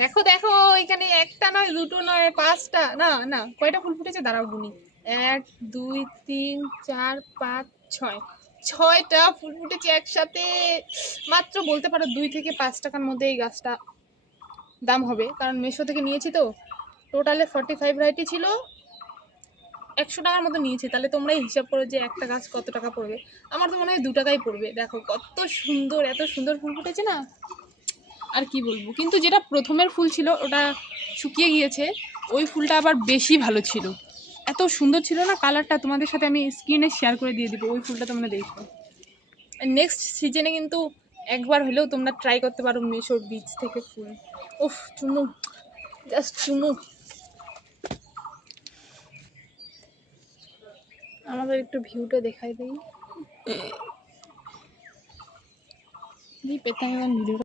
দেখো দেখো, এখানে একটা নয়, দুটো নয়, পাঁচটা, না না, কয়টা ফুল ফুটেছে দাঁড়াও গুনি। 1 2 3 4 5 6, 6টা ফুল ফুটেছে একসাথে। মাত্র বলতে পারো 2 থেকে 5 টাকার মধ্যে এই গাছটা দাম হবে, কারণ মিশো থেকে নিয়েছি তো। টোটালে 45 ভ্যারাইটি ছিল, 100 টাকার মতো নিয়েছি। তাহলে তোমরাই হিসাব করো যে একটা গাছ কত টাকা পড়বে। আমার তো মনে হয় 2 টাকাই পড়বে। দেখো কত সুন্দর, এত সুন্দর ফুল ফুটেছে না, আর কি বলবো। কিন্তু যেটা প্রথমের ফুল ছিল ওটা শুকিয়ে গিয়েছে, ওই ফুলটা আবার বেশি ভালো ছিল, এত সুন্দর ছিল না কালারটা। তোমাদের সাথে আমি স্ক্রিনে শেয়ার করে দিয়ে দিব, ওই ফুলটা তোমরা দেখো। নেক্সট সিজনে কিন্তু একবার হলেও তোমরা ট্রাই করতে পারো মিশোর বীজ থেকে ফুল। উফ চুমু, জাস্ট চুমু। আমাদের একটু ভিউটা দেখাই দিই, পেতাম ভিডিও